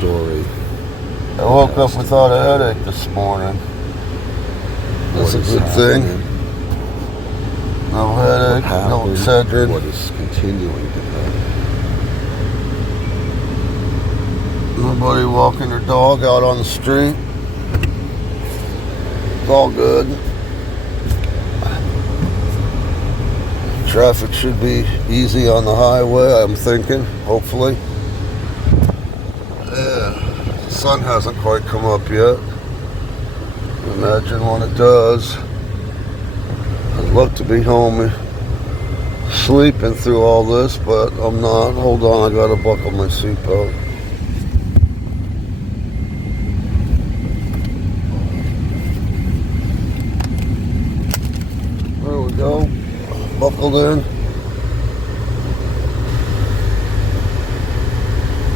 story. I woke up without a headache this morning. That's a good thing. No headache, no Excedrin. What is continuing to happen? Nobody walking their dog out on the street. It's all good. Traffic should be easy on the highway, I'm thinking, hopefully. Yeah, the sun hasn't quite come up yet. Imagine when it does. I'd love to be home sleeping through all this, but I'm not. Hold on, I gotta buckle my seatbelt. There we go. Buckled in.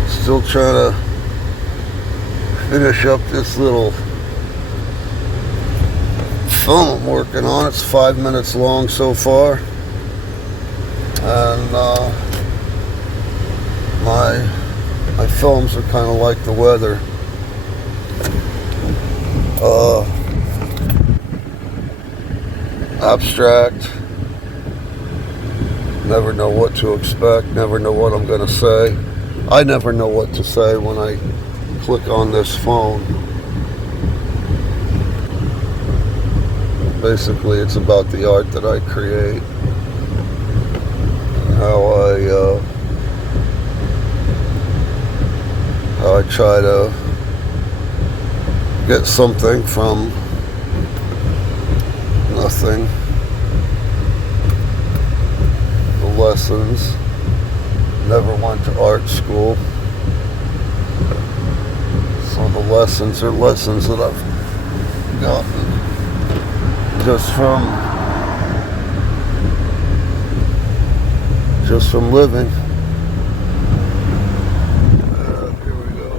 Still trying to finish up this little film I'm working on. It's 5 minutes long so far, and my films are kind of like the weather. Abstract. Never know what to expect. Never know what I'm going to say. I never know what to say when I click on this phone. Basically, it's about the art that I create and how I try to get something from nothing. The lessons. Never went to art school, so the lessons are lessons that I've gotten just from living. Here we go.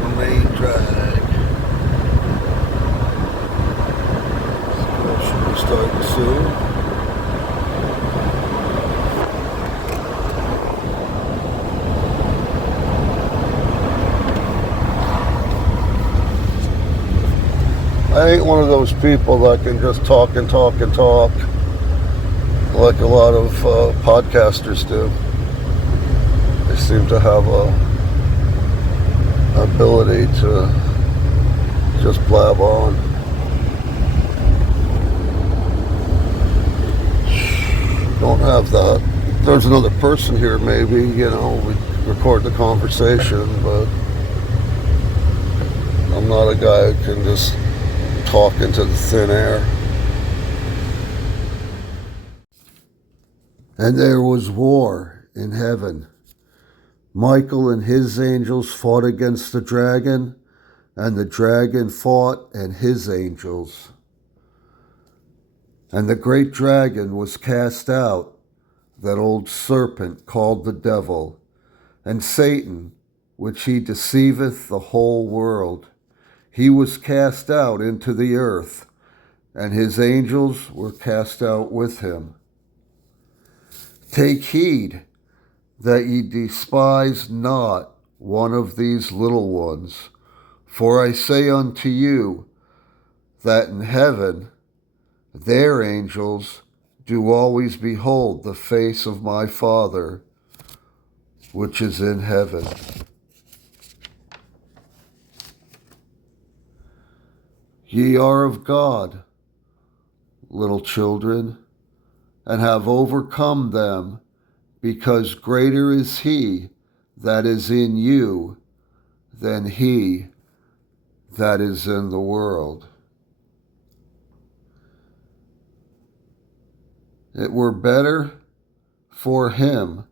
The main drag. School should be starting soon. I ain't one of those people that can just talk and talk and talk like a lot of podcasters do. They seem to have a ability to just blab on. Don't have that. There's another person here, maybe, we record the conversation, but I'm not a guy who can just talk into the thin air. And there was war in heaven. Michael and his angels fought against the dragon, and the dragon fought and his angels. And the great dragon was cast out, that old serpent called the devil, and Satan, which he deceiveth the whole world. He was cast out into the earth, and his angels were cast out with him. Take heed that ye despise not one of these little ones, for I say unto you that in heaven their angels do always behold the face of my Father, which is in heaven. Ye are of God, little children, and have overcome them, because greater is he that is in you than he that is in the world. It were better for him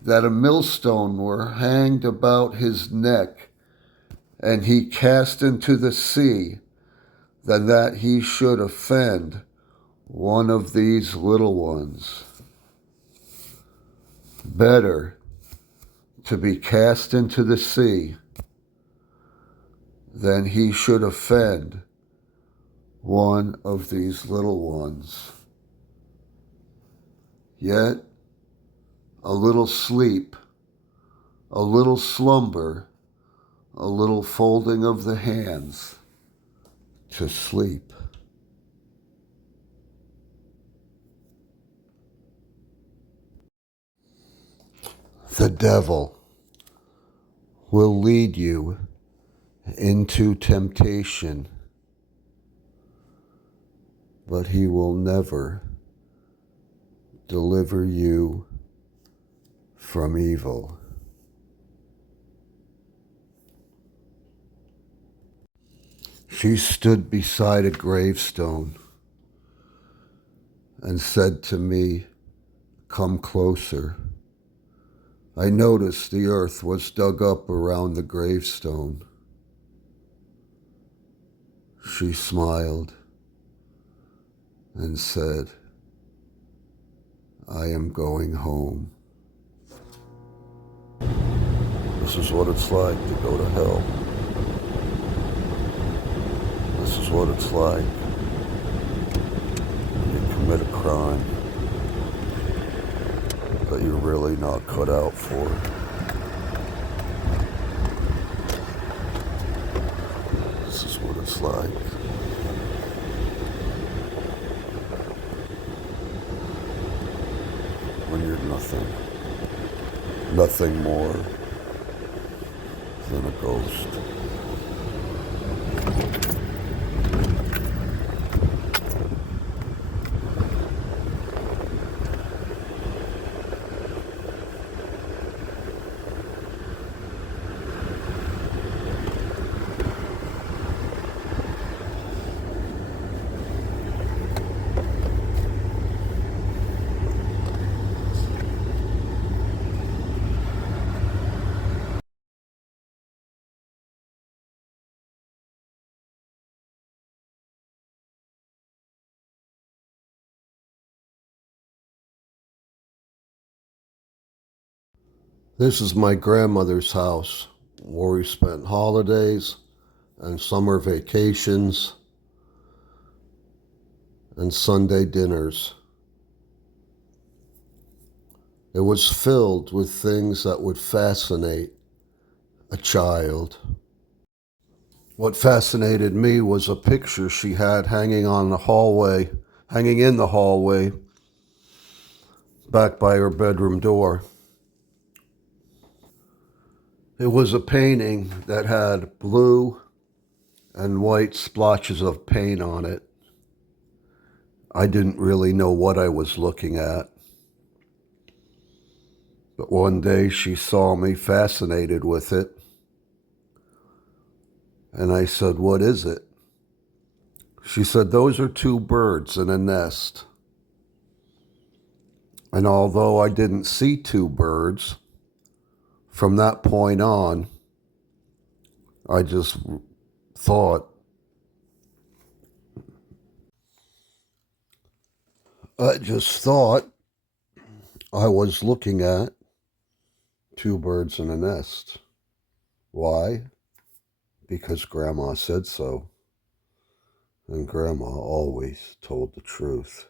that a millstone were hanged about his neck, and he cast into the sea, than that he should offend one of these little ones. Better to be cast into the sea than he should offend one of these little ones. Yet a little sleep, a little slumber, a little folding of the hands to sleep. The devil will lead you into temptation, but he will never deliver you from evil. She stood beside a gravestone and said to me, "Come closer." I noticed the earth was dug up around the gravestone. She smiled and said, "I am going home." This is what it's like to go to hell. This is what it's like when you commit a crime that you're really not cut out for. This is what it's like. When you're nothing more than a ghost. This is my grandmother's house, where we spent holidays and summer vacations and Sunday dinners. It was filled with things that would fascinate a child. What fascinated me was a picture she had hanging in the hallway, back by her bedroom door. It was a painting that had blue and white splotches of paint on it. I didn't really know what I was looking at. But one day she saw me fascinated with it. And I said, "What is it?" She said, "Those are two birds in a nest." And although I didn't see two birds, from that point on, I just thought I was looking at two birds in a nest. Why? Because Grandma said so. And Grandma always told the truth.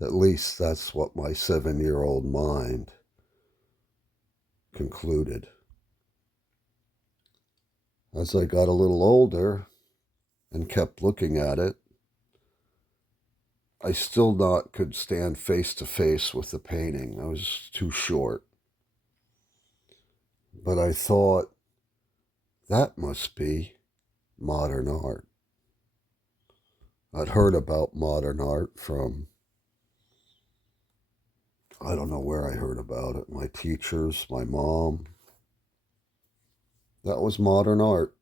At least that's what my 7-year-old mind concluded. As I got a little older and kept looking at it, I still not could stand face to face with the painting. I was too short. But I thought, that must be modern art. I'd heard about modern art from, I don't know where I heard about it, my teachers, my mom. That was modern art.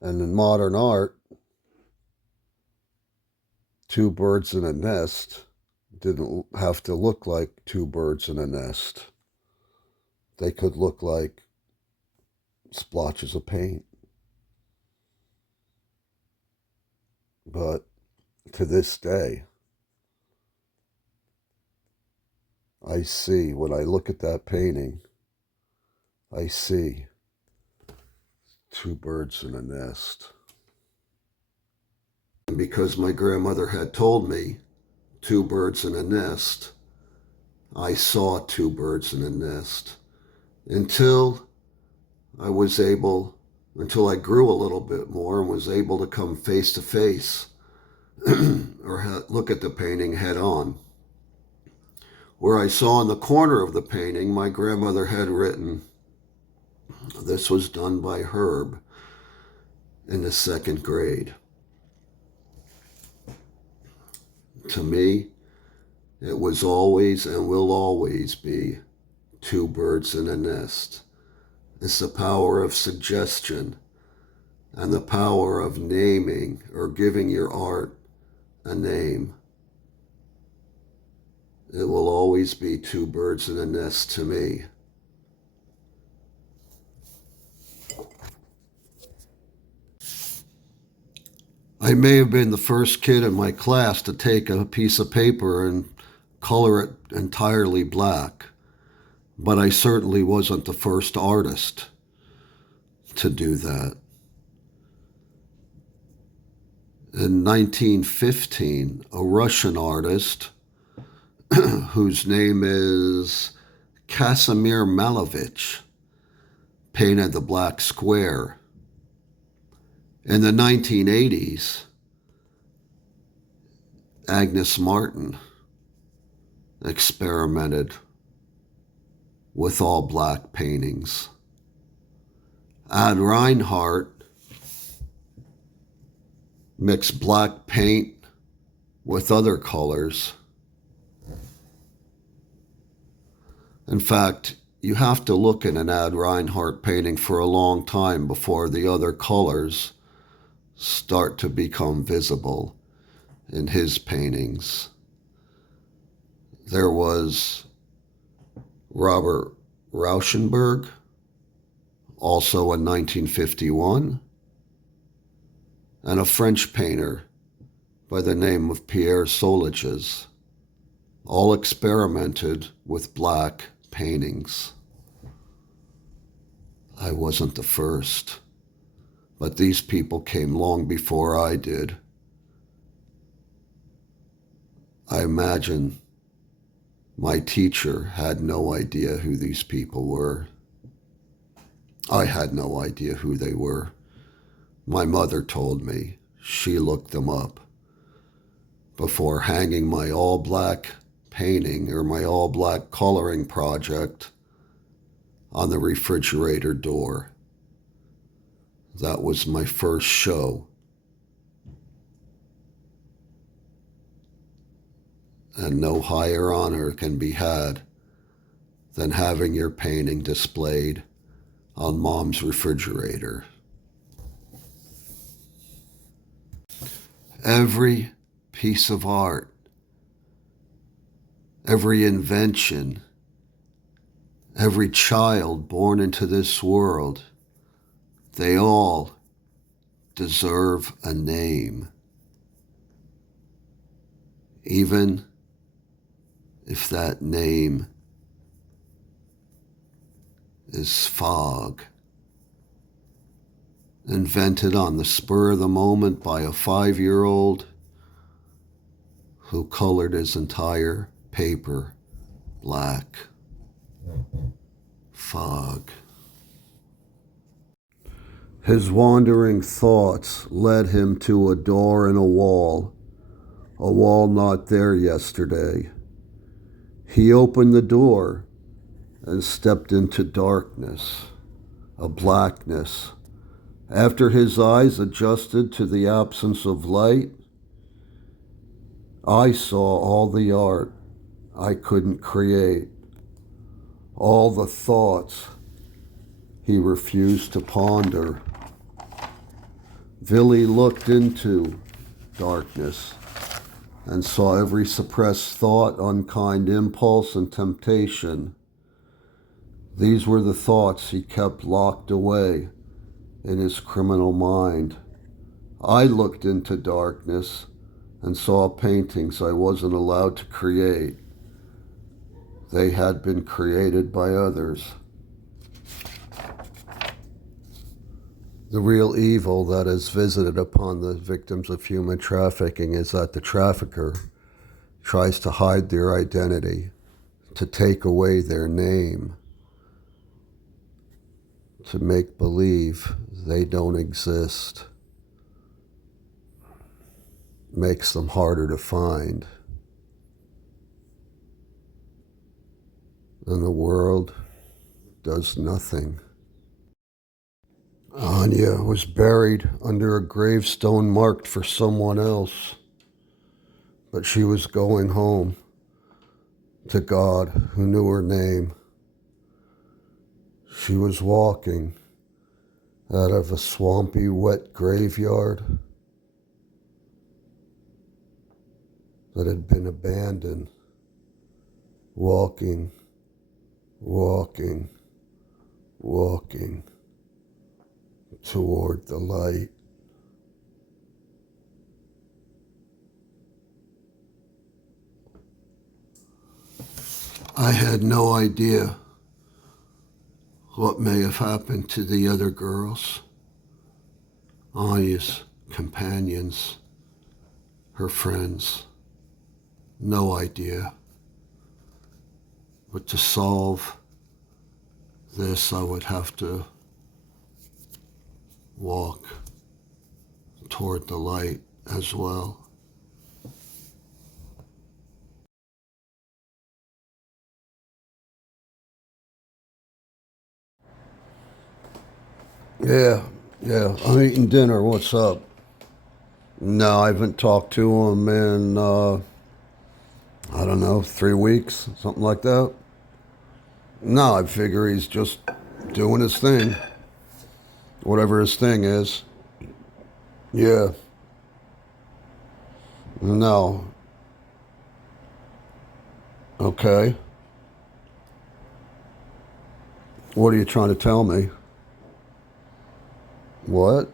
And in modern art, two birds in a nest didn't have to look like two birds in a nest. They could look like splotches of paint. But to this day, I see, when I look at that painting, I see two birds in a nest. And because my grandmother had told me two birds in a nest, I saw two birds in a nest until until I grew a little bit more and was able to come face to face or look at the painting head on. Where I saw in the corner of the painting, my grandmother had written, "This was done by Herb in the 2nd grade." To me, it was always and will always be two birds in a nest. It's the power of suggestion and the power of naming or giving your art a name. It will always be two birds in a nest to me. I may have been the first kid in my class to take a piece of paper and color it entirely black, but I certainly wasn't the first artist to do that. In 1915, a Russian artist whose name is Casimir Malevich painted the black square. In the 1980s, Agnes Martin experimented with all black paintings. Ad Reinhardt mixed black paint with other colors. In fact, you have to look at an Ad Reinhardt painting for a long time before the other colors start to become visible in his paintings. There was Robert Rauschenberg, also in 1951, and a French painter by the name of Pierre Soliges, all experimented with black paintings. I wasn't the first, but these people came long before I did. I imagine my teacher had no idea who these people were. I had no idea who they were. My mother told me. She looked them up before hanging my all-black painting or my all-black coloring project on the refrigerator door. That was my first show. And no higher honor can be had than having your painting displayed on Mom's refrigerator. Every piece of art, every invention, every child born into this world, they all deserve a name. Even if that name is fog, invented on the spur of the moment by a 5-year-old who colored his entire paper black. Fog. His wandering thoughts led him to a door in a wall not there yesterday. He opened the door and stepped into darkness, a blackness. After his eyes adjusted to the absence of light, I saw all the art I couldn't create, all the thoughts he refused to ponder. Villy looked into darkness and saw every suppressed thought, unkind impulse, and temptation. These were the thoughts he kept locked away in his criminal mind. I looked into darkness and saw paintings I wasn't allowed to create. They had been created by others. The real evil that is visited upon the victims of human trafficking is that the trafficker tries to hide their identity, to take away their name, to make believe they don't exist, makes them harder to find. And the world does nothing. Anya was buried under a gravestone marked for someone else, but she was going home to God who knew her name. She was walking out of a swampy, wet graveyard that had been abandoned, walking, walking, walking toward the light. I had no idea what may have happened to the other girls, Anya's companions, her friends. No idea. But to solve this, I would have to walk toward the light as well. Yeah, I'm eating dinner. What's up? No, I haven't talked to him in, I don't know, 3 weeks, something like that. No, I figure he's just doing his thing, whatever his thing is. Yeah. No. Okay. What are you trying to tell me? What?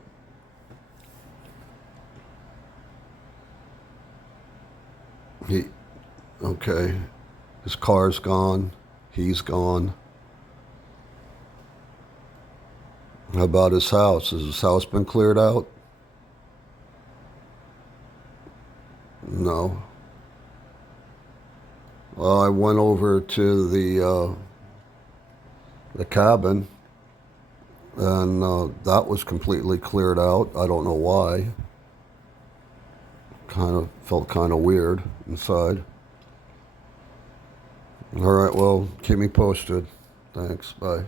Okay. His car's gone. He's gone. How about his house? Has his house been cleared out? No. Well, I went over to the cabin, and that was completely cleared out. I don't know why. Felt kind of weird inside. All right, well, keep me posted. Thanks. Bye.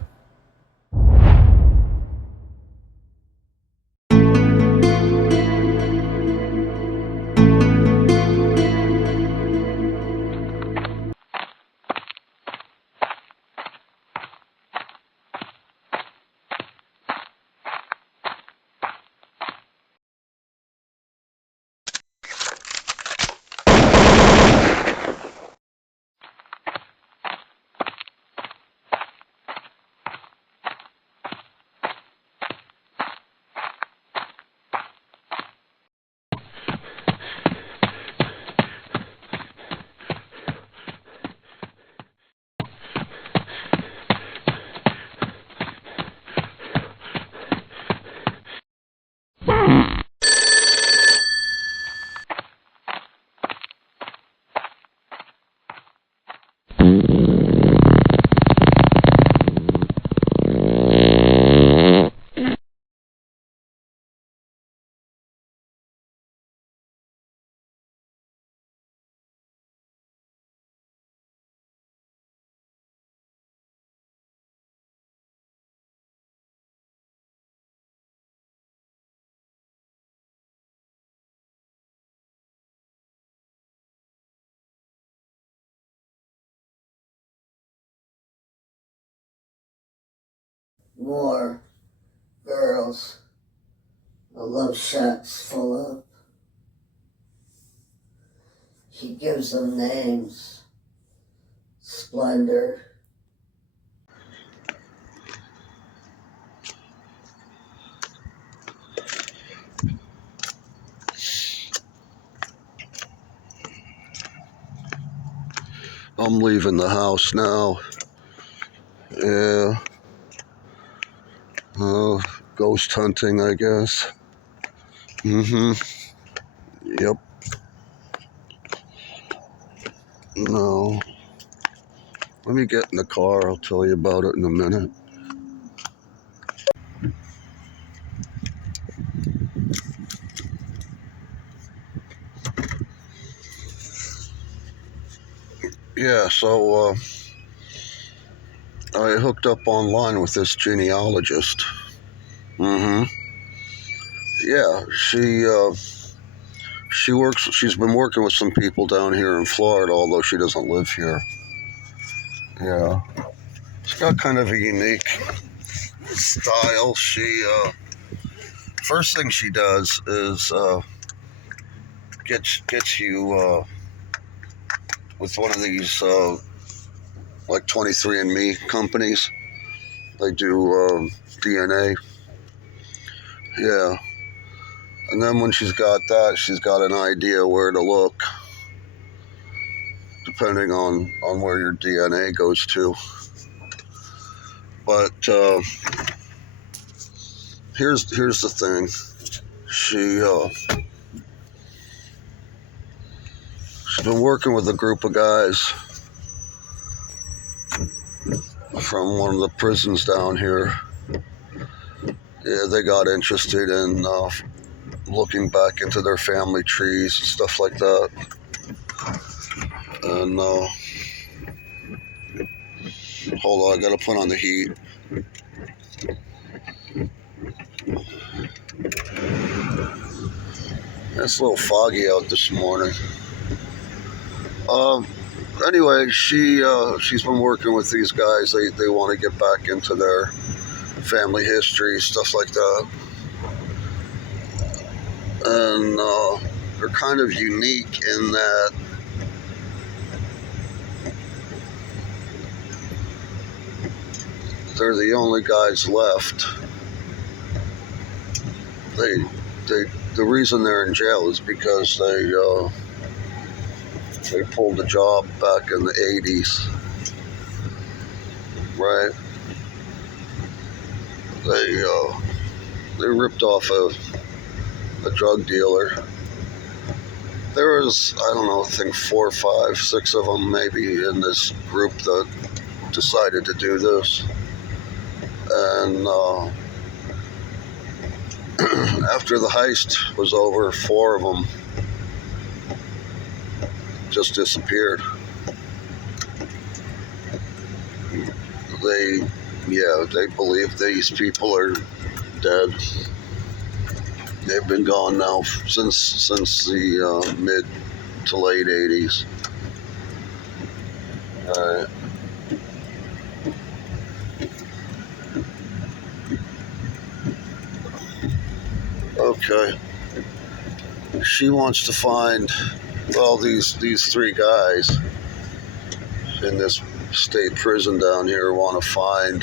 More girls. The love shack's full of. He gives them names. Splendor. I'm leaving the house now. Yeah. Ghost hunting, I guess. Yep. No. Let me get in the car. I'll tell you about it in a minute. Yeah, so I hooked up online with this genealogist. Mm-hmm. Yeah, she works. She's been working with some people down here in Florida, although she doesn't live here. Yeah, she's got kind of a unique style. She first thing she does is gets you with one of these like 23andMe companies. They do DNA. Yeah, and then when she's got that, she's got an idea where to look, depending on where your DNA goes to. But here's the thing. She's been working with a group of guys from one of the prisons down here. Yeah, they got interested in looking back into their family trees and stuff like that. And hold on, I gotta put on the heat. It's a little foggy out this morning. Anyway, she's been working with these guys. They want to get back into their family history, stuff like that. And they're kind of unique in that they're the only guys left. The reason they're in jail is because they pulled a job back in the 80s, right? They ripped off a drug dealer. There was, I don't know, I think 4, 5, 6 of them maybe in this group that decided to do this. And after the heist was over, 4 of them just disappeared. They believe these people are dead. They've been gone now since the mid to late 80s. All right. Okay. She wants to find, well, these 3 guys in this state prison down here want to find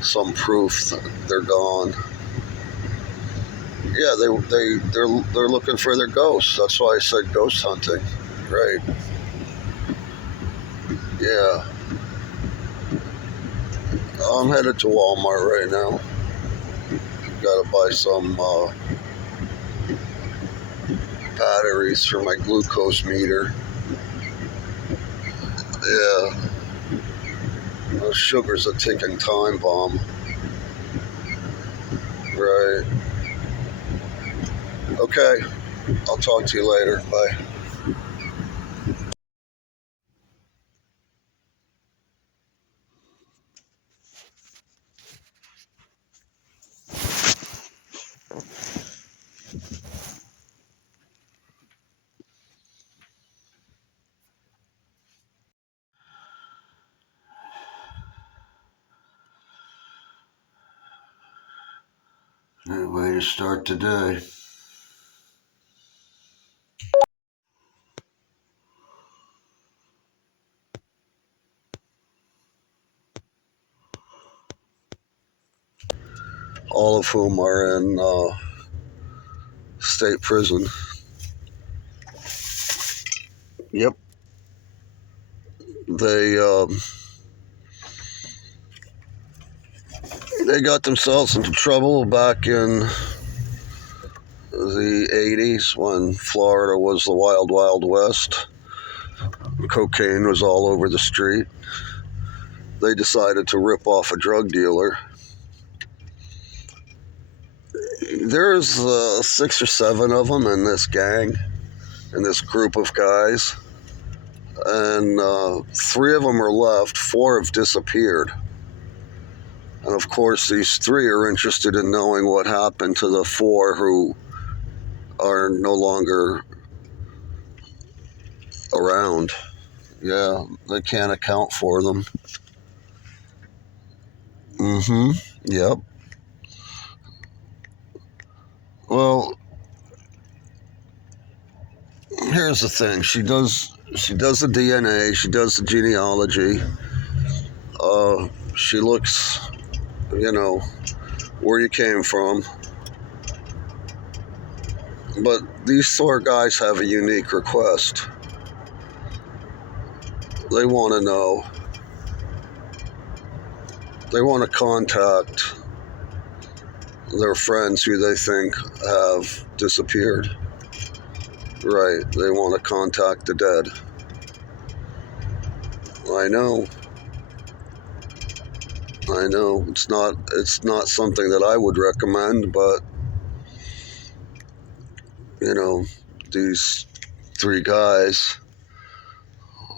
some proof that they're gone. Yeah, they're looking for their ghosts. That's why I said ghost hunting, right? Yeah. I'm headed to Walmart right now. Gotta buy some batteries for my glucose meter. Yeah. Sugar's a ticking time bomb. Right. Okay. I'll talk to you later. Bye. Good way to start today. All of whom are in state prison. Yep. They got themselves into trouble back in the 80s when Florida was the wild, wild west. cocaine was all over the street. They decided to rip off a drug dealer. There's 6 or 7 of them in this gang, in this group of guys. And 3 of them are left, 4 have disappeared. And of course, these 3 are interested in knowing what happened to the 4 who are no longer around. Yeah, they can't account for them. Yep. Well, here's the thing. She does the DNA, she does the genealogy. She looks, where you came from. But these 4 guys have a unique request. They want to know. They want to contact their friends who they think have disappeared. Right, they want to contact the dead. I know. It's not something that I would recommend, but these 3 guys,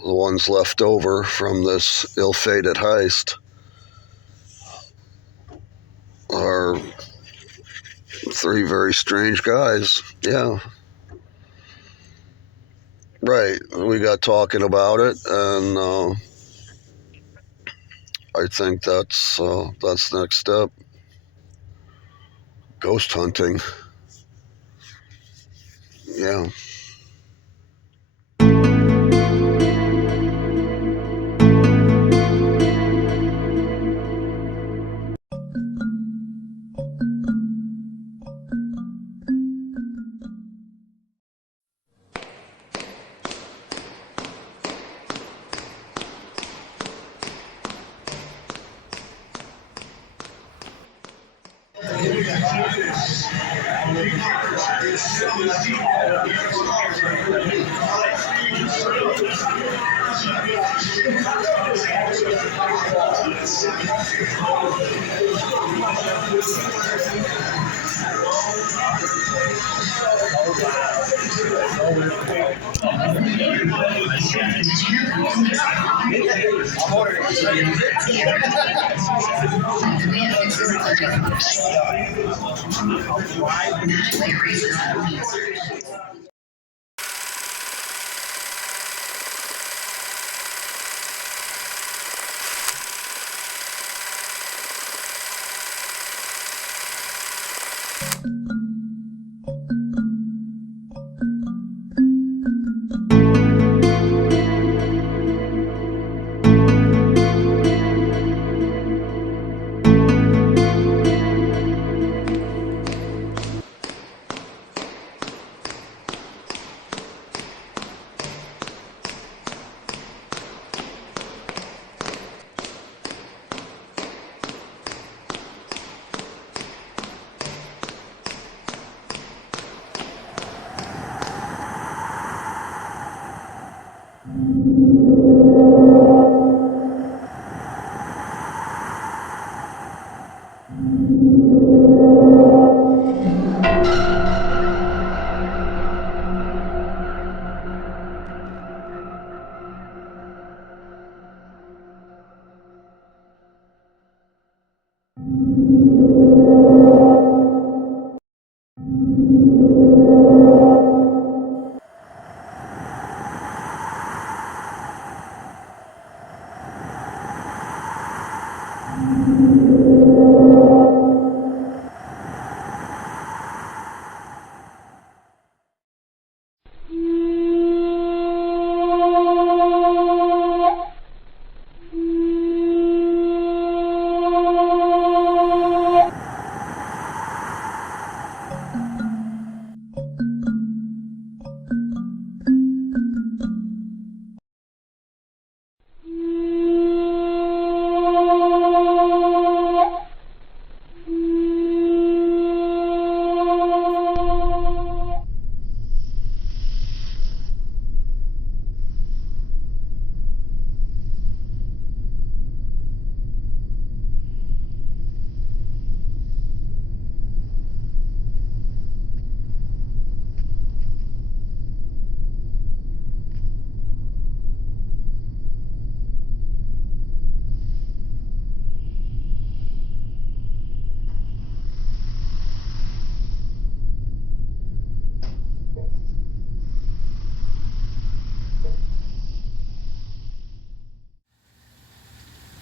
the ones left over from this ill-fated heist, are 3 very strange guys. Yeah. Right. We got talking about it, and I think that's the next step. Ghost hunting. Yeah.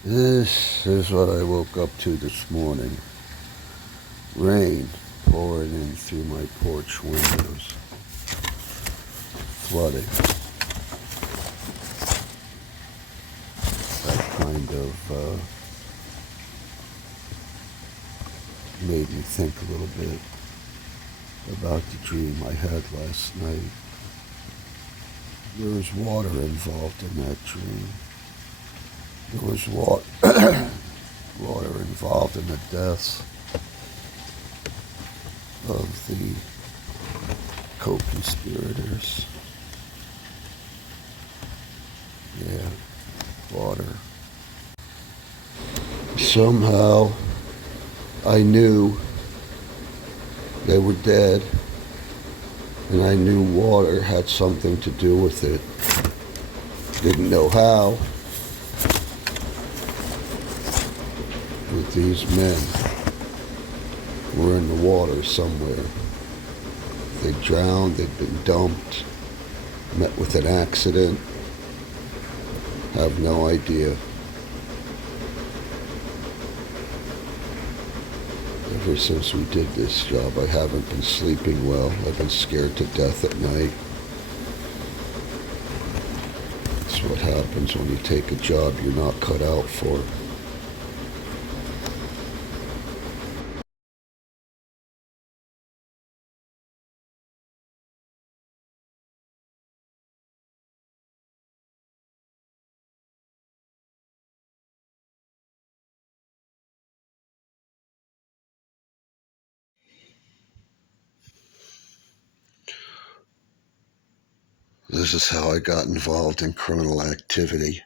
This is what I woke up to this morning. Rain pouring in through my porch windows. Flooding. That kind of made me think a little bit about the dream I had last night. There was water involved in that dream. There was water involved in the deaths of the co-conspirators. Yeah, water. Somehow I knew they were dead, and I knew water had something to do with it. Didn't know how, but these men were in the water somewhere. They drowned, they'd been dumped, met with an accident. Have no idea. Ever since we did this job, I haven't been sleeping well. I've been scared to death at night. That's what happens when you take a job you're not cut out for. This is how I got involved in criminal activity.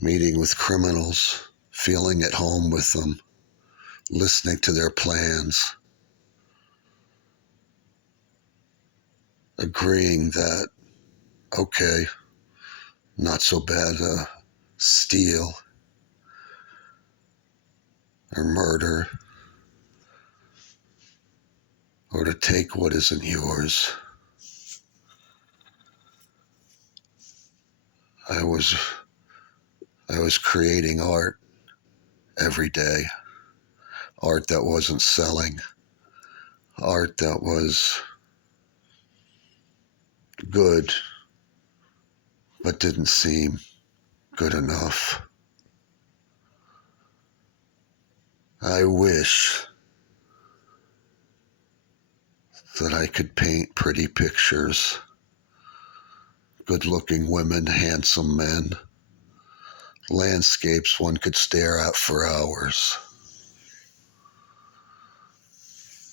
Meeting with criminals, feeling at home with them, listening to their plans, agreeing that, okay, not so bad to steal or murder or to take what isn't yours. I was creating art every day, art that wasn't selling, art that was good but didn't seem good enough. I wish that I could paint pretty pictures, good-looking women, handsome men, landscapes one could stare at for hours.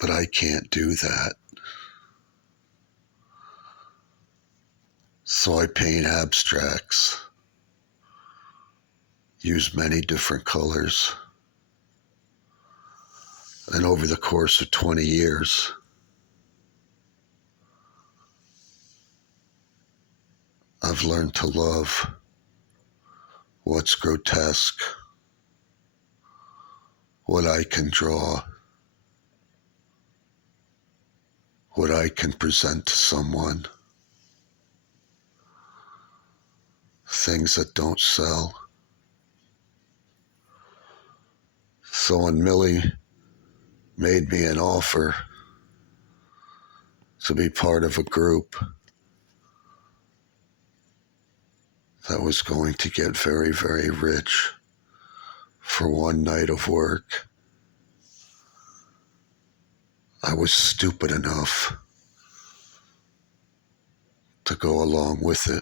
But I can't do that. So I paint abstracts, use many different colors. And over the course of 20 years, I've learned to love what's grotesque, what I can draw, what I can present to someone, things that don't sell. So when Millie made me an offer to be part of a group that was going to get very, very rich for one night of work, I was stupid enough to go along with it.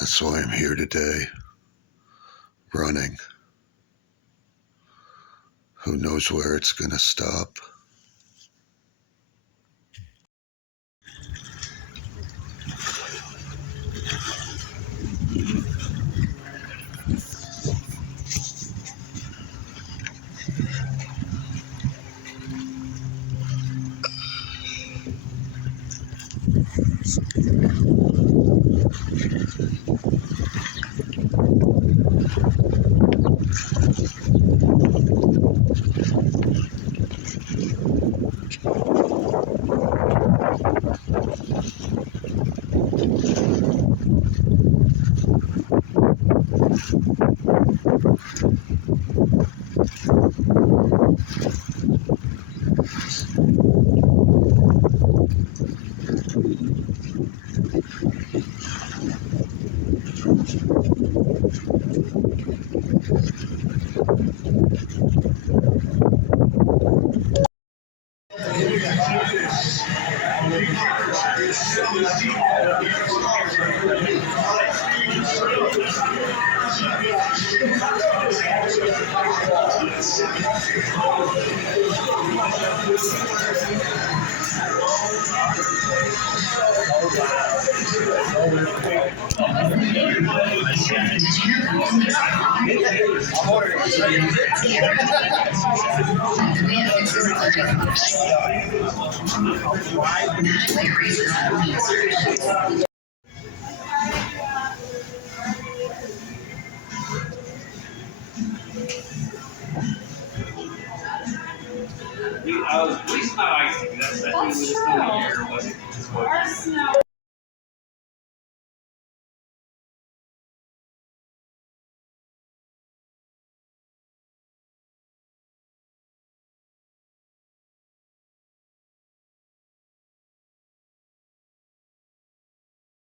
That's why I'm here today, running. Who knows where it's going to stop? At least not icing. That's true. Our snow